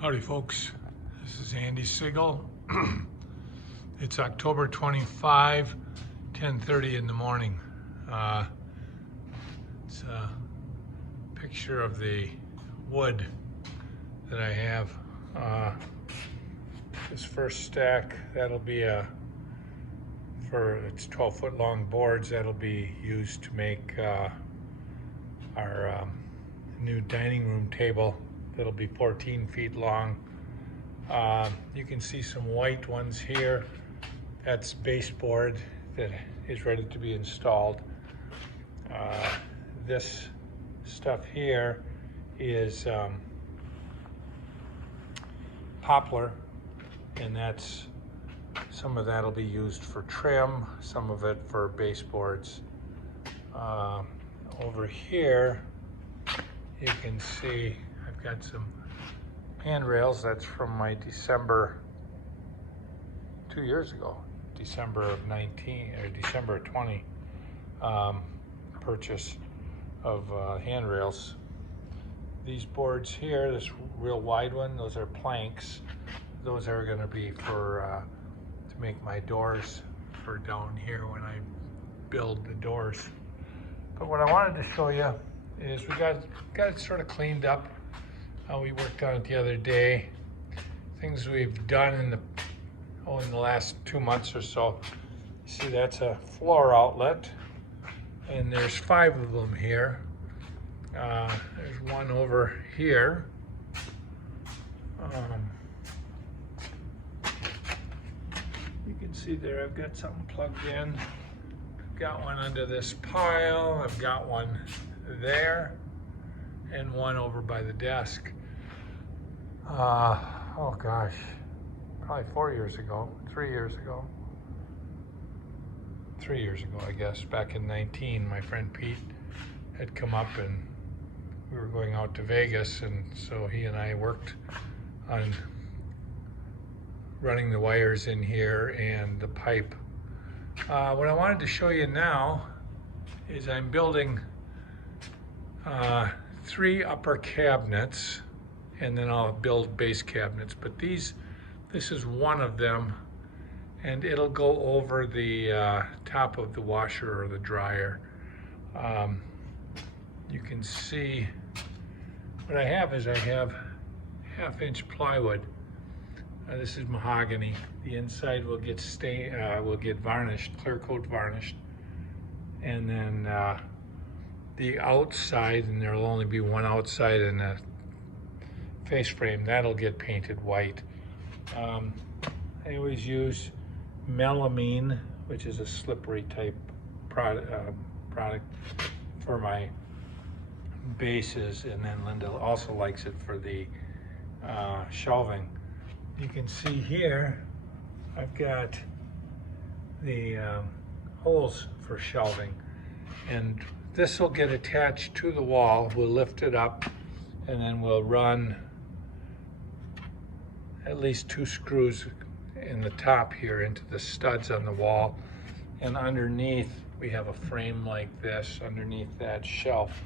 Howdy folks, this is Andy Sigel. It's October 25, 10:30 in the morning. It's a picture of the wood that I have. This first stack, that'll be it's 12-foot long boards that'll be used to make our new dining room table. That'll be 14 feet long. You can see some white ones here. That's baseboard that is ready to be installed. This stuff here is poplar, and some of that'll be used for trim, some of it for baseboards. Over here, you can see I've got some handrails. That's from my December 2 years ago, December of 19 or December of 20 purchase of handrails. These boards here, this real wide one, those are planks. Those are going to be for to make my doors for down here when I build the doors. But what I wanted to show you is we got it sort of cleaned up. We worked on it the other day. Things we've done in the last 2 months or so. See, that's a floor outlet, and there's 5 of them here. There's one over here. You can see there I've got something plugged in. I've got one under this pile. I've got one there, and one over by the desk. Oh gosh, probably 3 years ago, I guess, back in 19, my friend Pete had come up and we were going out to Vegas, and so he and I worked on running the wires in here and the pipe. What I wanted to show you now is I'm building 3 upper cabinets, and then I'll build base cabinets. But this is one of them, and it'll go over the top of the washer or the dryer. You can see what I have is I have 1/2-inch plywood. This is mahogany. The inside will get varnished, clear coat varnished, and then the outside, and there'll only be one outside and a face frame, that'll get painted white. I always use melamine, which is a slippery type product for my bases, and then Linda also likes it for the shelving. You can see here I've got the holes for shelving, and this will get attached to the wall. We'll lift it up, and then we'll run at least 2 screws in the top here into the studs on the wall, and underneath we have a frame like this underneath that shelf,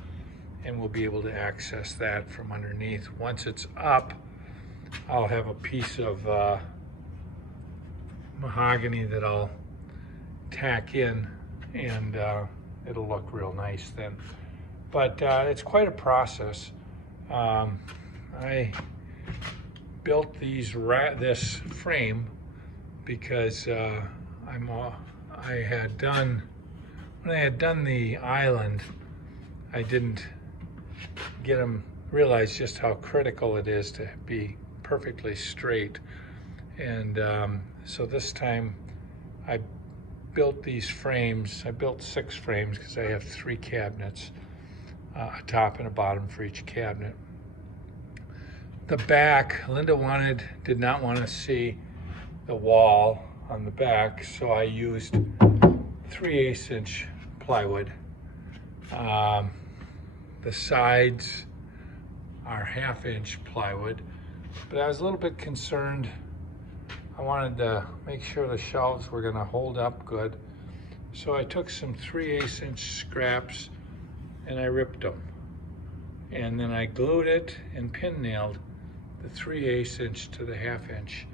and we'll be able to access that from underneath. Once it's up, I'll have a piece of mahogany that I'll tack in, and it'll look real nice then. But it's quite a process. I built this frame because when I had done the island, I didn't realize just how critical it is to be perfectly straight. And so this time I built these frames. I built 6 frames because I have 3 cabinets, a top and a bottom for each cabinet. The back, Linda did not want to see the wall on the back, so I used 3/8-inch plywood. The sides are 1/2-inch plywood, but I was a little bit concerned. I wanted to make sure the shelves were going to hold up good, so I took some 3/8-inch scraps and I ripped them, and then I glued it and pin nailed the 3/8 inch to the 1/2 inch.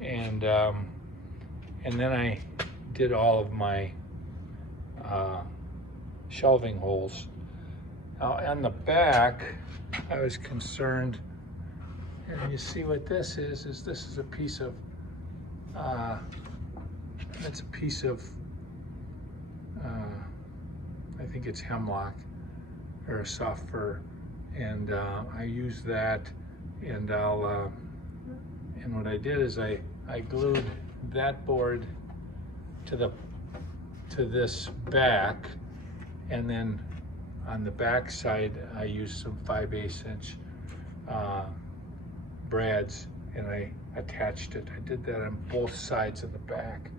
And then I did all of my shelving holes. Now on the back, I was concerned, and you see what this is this is a piece of, it's a piece of, I think it's hemlock or a soft fir, and I use that, and and what I did is I glued that board to this back, and then on the back side I used some 5/8 inch brads, and I attached it. I did that on both sides of the back.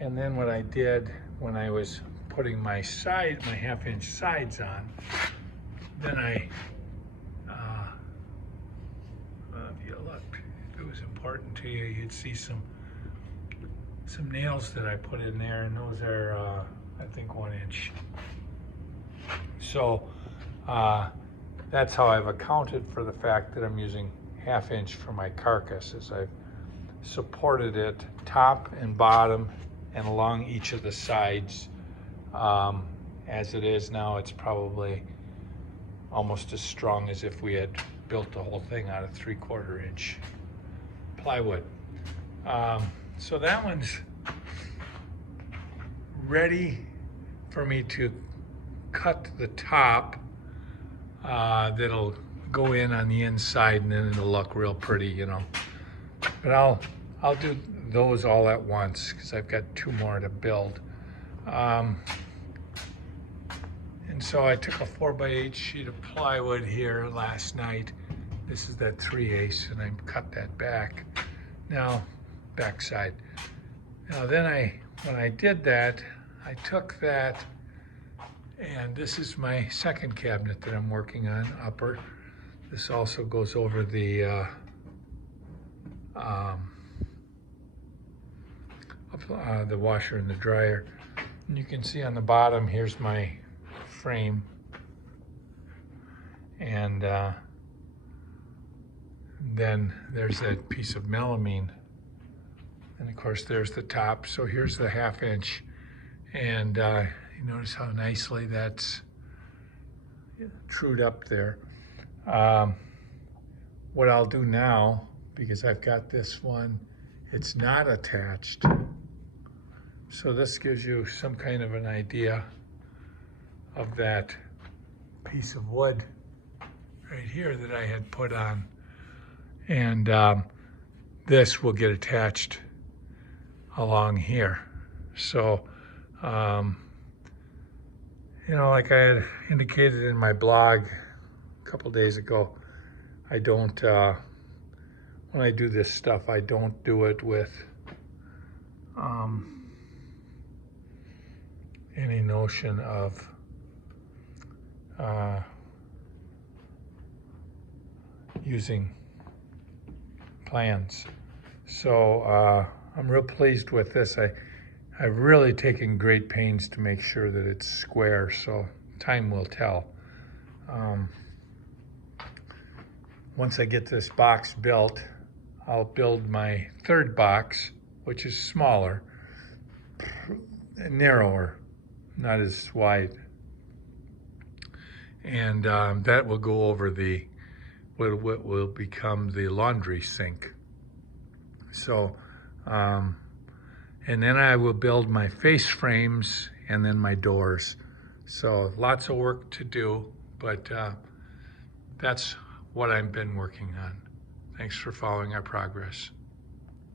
And then what I did when I was putting my 1/2 inch sides on, then if you looked, if it was important to you, you'd see some nails that I put in there, and those are I think 1 inch. So that's how I've accounted for the fact that I'm using 1/2 inch for my carcass, as I've supported it top and bottom and along each of the sides. As it is now, it's probably almost as strong as if we had built the whole thing out of 3/4 inch plywood. So that one's ready for me to cut the top. That'll go in on the inside, and then it'll look real pretty, you know. But I'll do those all at once because I've got 2 more to build. And so I took a 4x8 sheet of plywood here last night. This is that 3/8, and I cut that back. Now, backside. Now then when I did that, I took that, and this is my second cabinet that I'm working on, upper. This also goes over the washer and the dryer. And you can see on the bottom, here's my frame. And then there's that piece of melamine. And of course, there's the top. So here's the 1/2 inch. And you notice how nicely that's trued up there. What I'll do now, because I've got this one, it's not attached. So this gives you some kind of an idea of that piece of wood right here that I had put on. And this will get attached along here. So, you know, like I had indicated in my blog a couple days ago, I don't, when I do this stuff, I don't do it with any notion of using plans. So I'm real pleased with this. I've really taken great pains to make sure that it's square, so time will tell. Once I get this box built, I'll build my 3rd box, which is smaller, narrower, not as wide. And that will go over what will become the laundry sink. So, and then I will build my face frames and then my doors. So lots of work to do, but that's what I've been working on. Thanks for following our progress.